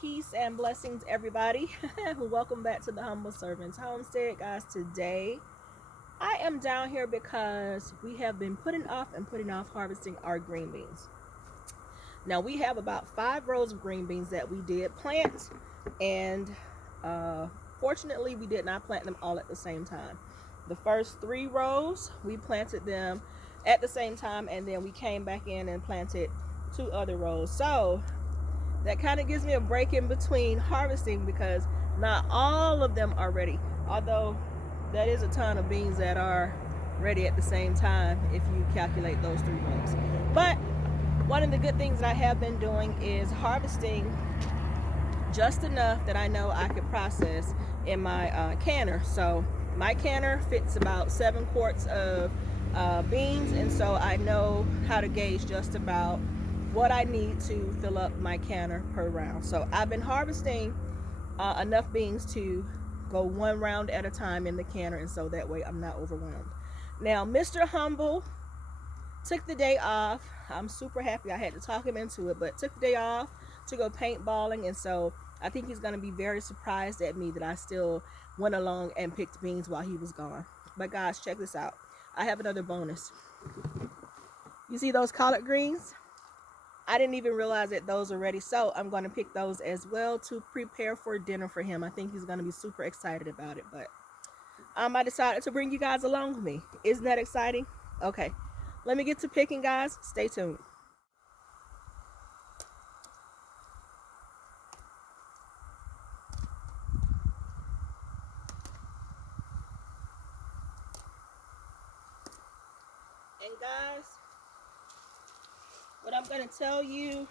Peace and blessings, everybody. Welcome back to the Humble Servants Homestead, guys. Today I am down here because we have been putting off harvesting our green beans. Now we have about 5 rows of green beans that we did plant, and fortunately we did not plant them all at the same time. The first 3 rows we planted them at the same time, and then we came back in and planted 2 other rows. So that kind of gives me a break in between harvesting because not all of them are ready, although that is a ton of beans that are ready at the same time if you calculate those 3 rows. But one of the good things that I have been doing is harvesting just enough that I know I could process in my canner. So my canner fits about 7 quarts of beans, and so I know how to gauge just about what I need to fill up my canner per round. So I've been harvesting enough beans to go 1 round at a time in the canner, and so that way I'm not overwhelmed. Now Mr. Humble took the day off. I'm super happy. I had to talk him into it, but took the day off to go paintballing, and so I think he's going to be very surprised at me that I still went along and picked beans while he was gone. But guys, check this out. I have another bonus. You see those collard greens? I didn't even realize that those are ready, so I'm going to pick those as well to prepare for dinner for him. I think he's going to be super excited about it, but I decided to bring you guys along with me. Isn't that exciting? Okay, let me get to picking, guys. Stay tuned. And guys, what I'm going to tell you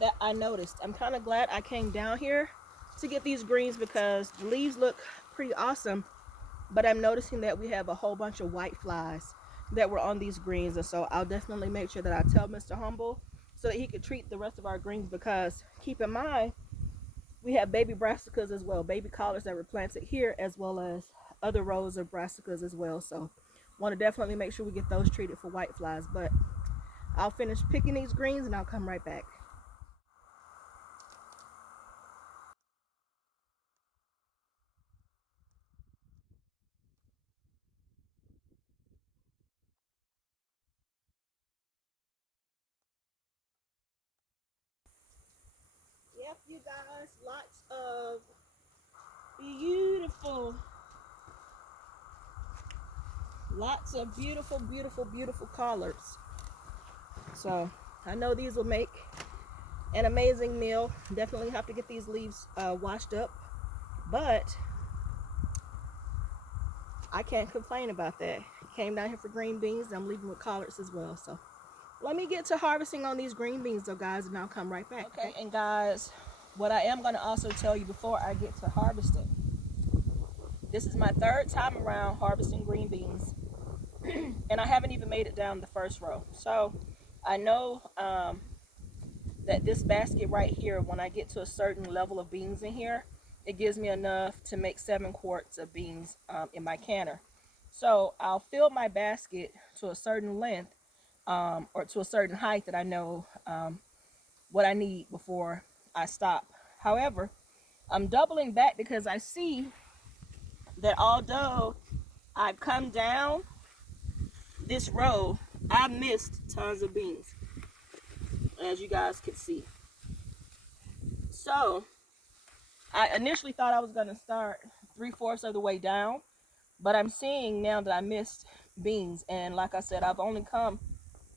that I noticed, I'm kind of glad I came down here to get these greens because the leaves look pretty awesome, but I'm noticing that we have a whole bunch of white flies that were on these greens, and so I'll definitely make sure that I tell Mr. Humble so that he could treat the rest of our greens, because keep in mind we have baby brassicas as well, baby collards that were planted here, as well as other rows of brassicas as well. So want to definitely make sure we get those treated for white flies. But I'll finish picking these greens and I'll come right back. Yep, you guys, lots of beautiful collards. So I know these will make an amazing meal. Definitely have to get these leaves washed up, but I can't complain about that. Came down here for green beans, and I'm leaving with collards as well. So let me get to harvesting on these green beans though, guys, and I'll come right back. Okay, and guys, what I am going to also tell you before I get to harvesting, this is my 3rd time around harvesting green beans and I haven't even made it down the first row. So I know that this basket right here, when I get to a certain level of beans in here, it gives me enough to make 7 quarts of beans in my canner. So I'll fill my basket to a certain length or to a certain height that I know what I need before I stop. However, I'm doubling back because I see that although I've come down this row, I missed tons of beans, as you guys could see. So I initially thought I was going to start 3/4 of the way down, but I'm seeing now that I missed beans. And like I said, I've only come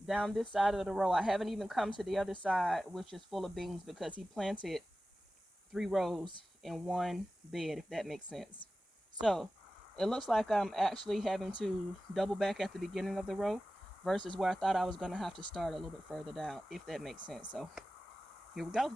down this side of the row. I haven't even come to the other side, which is full of beans, because he planted 3 rows in one bed, if that makes sense. So it looks like I'm actually having to double back at the beginning of the row versus where I thought I was going to have to start a little bit further down, if that makes sense. So here we go.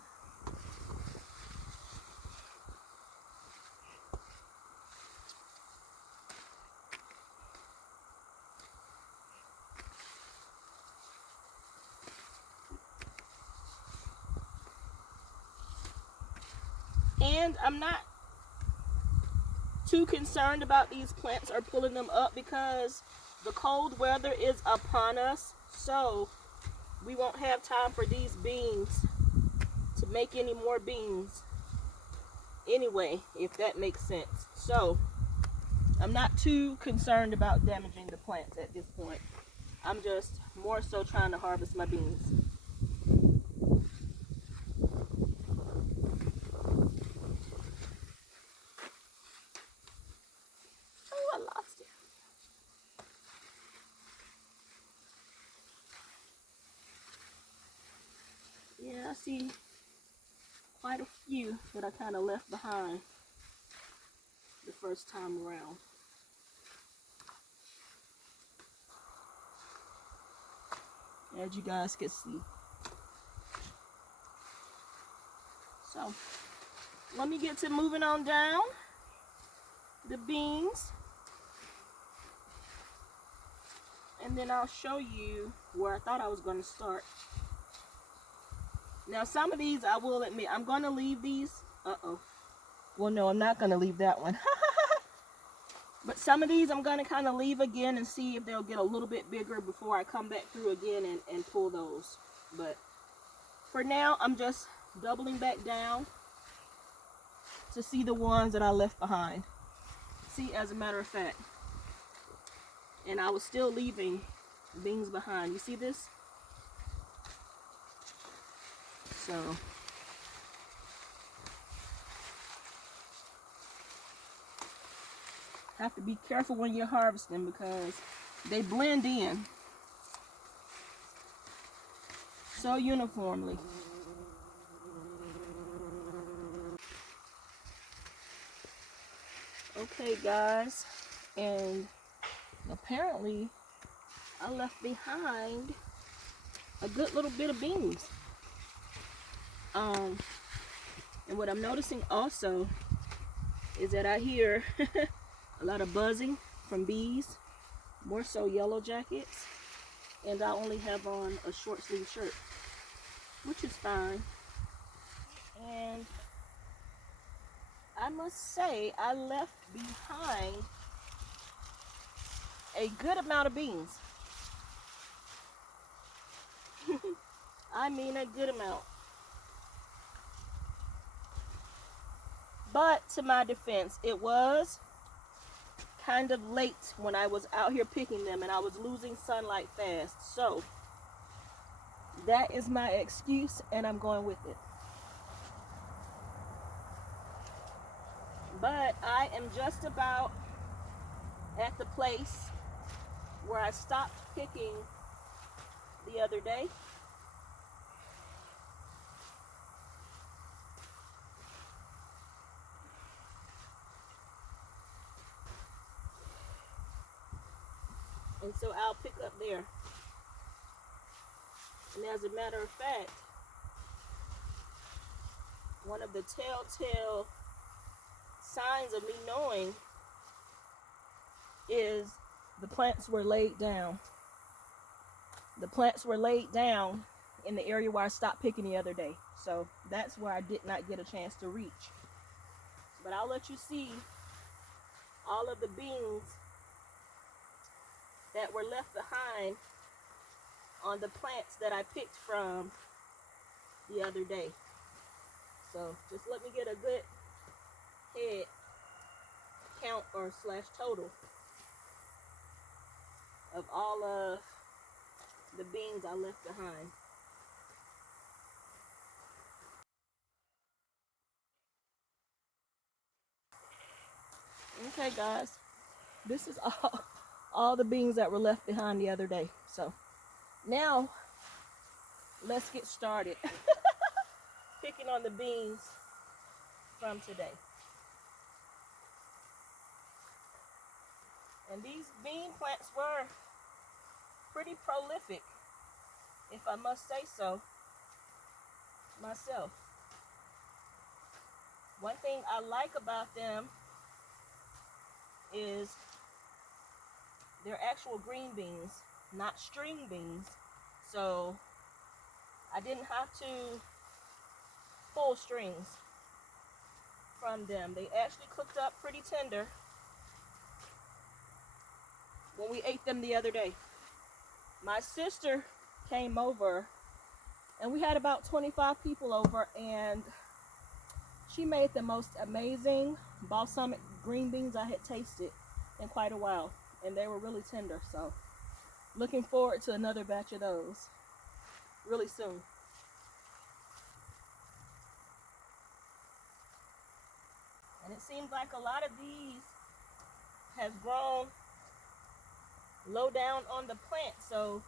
And I'm not too concerned about these plants or pulling them up because the cold weather is upon us, so we won't have time for these beans to to make any more beans anyway, if that makes sense. So I'm not too concerned about damaging the plants at this point. I'm just more so trying to harvest my beans. Oh, I lost it. Yeah, I see quite a few that I kind of left behind the first time around. As you guys can see. So let me get to moving on down the beans, and then I'll show you where I thought I was going to start. Now some of these, I will admit, I'm going to leave these. Well, no, I'm not going to leave that one. But some of these I'm going to kind of leave again and see if they'll get a little bit bigger before I come back through again and pull those. But for now, I'm just doubling back down to see the ones that I left behind. See, as a matter of fact, and I was still leaving beans behind. You see this? So have to be careful when you're harvesting because they blend in so uniformly. Okay guys, and apparently I left behind a good little bit of beans. And what I'm noticing also is that I hear a lot of buzzing from bees, more so yellow jackets, and I only have on a short sleeve shirt, which is fine. And I must say I left behind a good amount of beans. I mean a good amount. But to my defense, it was kind of late when I was out here picking them and I was losing sunlight fast. So that is my excuse and I'm going with it. But I am just about at the place where I stopped picking the other day. And so I'll pick up there. And as a matter of fact, one of the telltale signs of me knowing is the plants were laid down. The plants were laid down in the area where I stopped picking the other day. So that's where I did not get a chance to reach. But I'll let you see all of the beans that were left behind on the plants that I picked from the other day. So just let me get a good head count or slash total of all of the beans I left behind. Okay guys, this is all the beans that were left behind the other day. So now let's get started picking on the beans from today. And these bean plants were pretty prolific, if I must say so myself. One thing I like about them is they're actual green beans, not string beans. So I didn't have to pull strings from them. They actually cooked up pretty tender when we ate them the other day. My sister came over And we had about 25 people over, and she made the most amazing balsamic green beans I had tasted in quite a while, and they were really tender. So looking forward to another batch of those really soon. And it seems like a lot of these has grown low down on the plant, so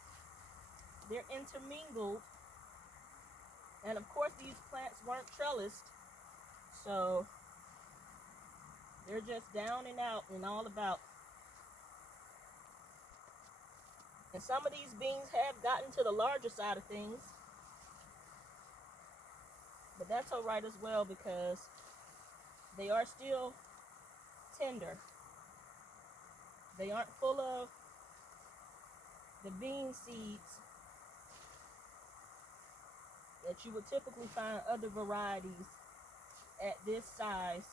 they're intermingled. And of course these plants weren't trellised, so they're just down and out and all about. And some of these beans have gotten to the larger side of things, but that's all right as well because they are still tender. They aren't full of the bean seeds that you would typically find other varieties at this size.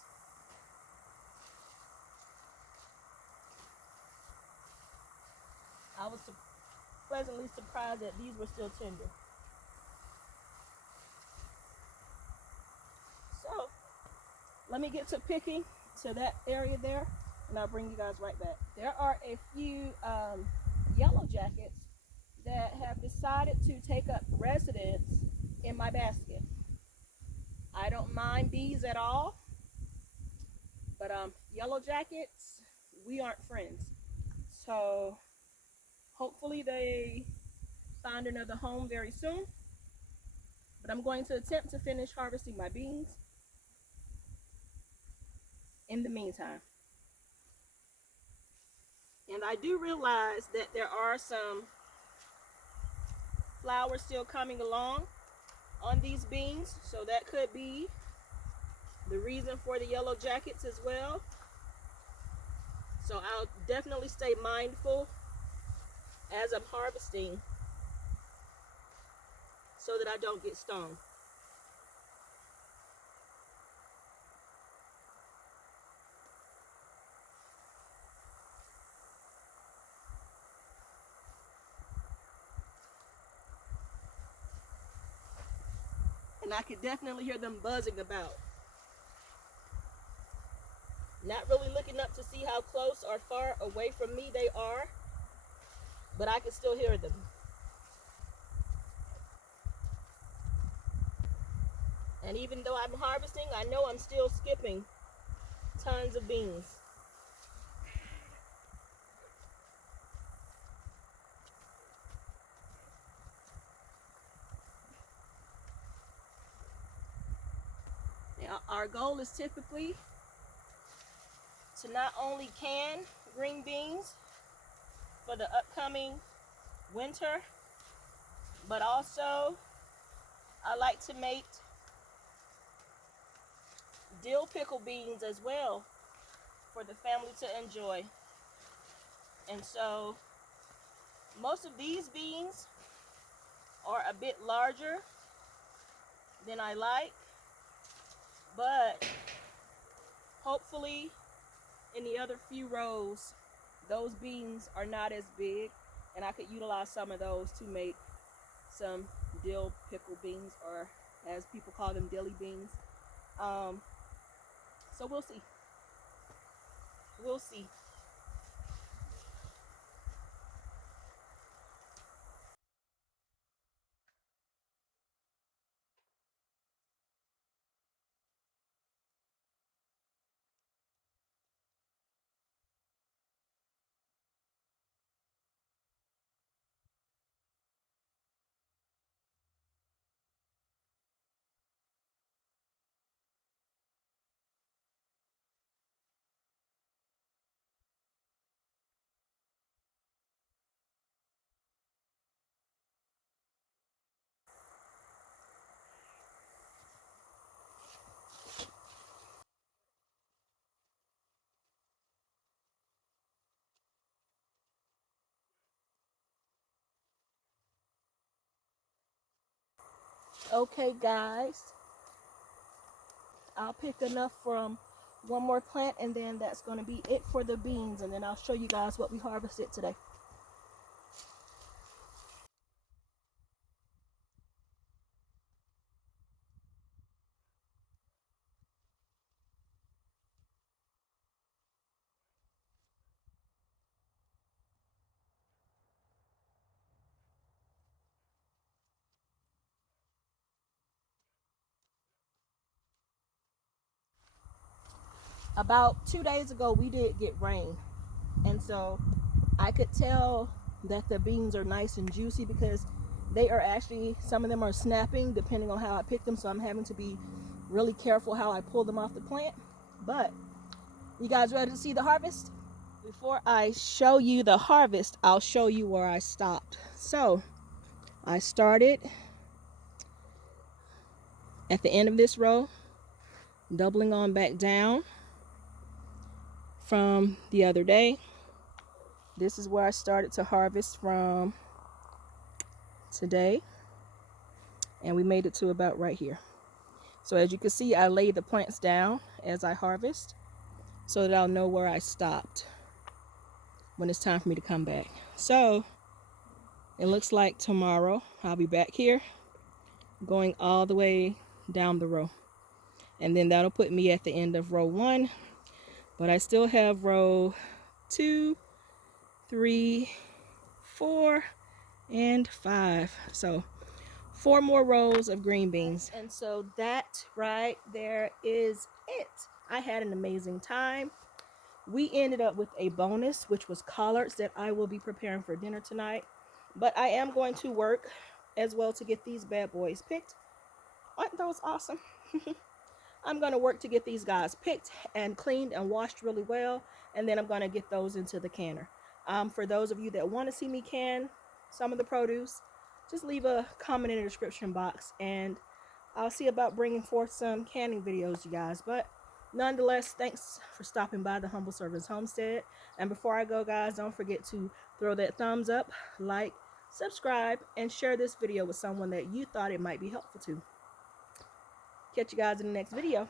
I was pleasantly surprised that these were still tender. So let me get to picking to that area there, and I'll bring you guys right back. There are a few yellow jackets that have decided to take up residence in my basket. I don't mind bees at all, but yellow jackets, we aren't friends. So hopefully they find another home very soon. But I'm going to attempt to finish harvesting my beans in the meantime. And I do realize that there are some flowers still coming along on these beans, so that could be the reason for the yellow jackets as well. So I'll definitely stay mindful as I'm harvesting so that I don't get stung. And I could definitely hear them buzzing about. Not really looking up to see how close or far away from me they are, but I can still hear them. And even though I'm harvesting, I know I'm still skipping tons of beans. Now, our goal is typically to not only can green beans for the upcoming winter, but also I like to make dill pickle beans as well for the family to enjoy. And so most of these beans are a bit larger than I like, but hopefully in the other few rows those beans are not as big, and I could utilize some of those to make some dill pickle beans, or as people call them, dilly beans. So we'll see. We'll see. Okay, guys, I'll pick enough from one more plant, and then that's going to be it for the beans, and then I'll show you guys what we harvested today. About 2 days ago we did get rain, and so I could tell that the beans are nice and juicy because they are actually, some of them are snapping depending on how I pick them, so I'm having to be really careful how I pull them off the plant. But you guys ready to see the harvest? Before I show you the harvest, I'll show you where I stopped. So I started at the end of this row, doubling on back down from the other day. This is where I started to harvest from today, and we made it to about right here. So as you can see, I lay the plants down as I harvest so that I'll know where I stopped when it's time for me to come back. So it looks like tomorrow I'll be back here going all the way down the row, and then that'll put me at the end of row 1, but I still have row 2, 3, 4, and 5. So 4 more rows of green beans. And so that right there is it. I had an amazing time. We ended up with a bonus, which was collards that I will be preparing for dinner tonight. But I am going to work as well to get these bad boys picked. Aren't those awesome? I'm going to work to get these guys picked and cleaned and washed really well, and then I'm going to get those into the canner. For those of you that want to see me can some of the produce, just leave a comment in the description box, and I'll see about bringing forth some canning videos, you guys. But nonetheless, thanks for stopping by the Humble Servants Homestead. And before I go, guys, don't forget to throw that thumbs up, like, subscribe, and share this video with someone that you thought it might be helpful to. Catch you guys in the next video.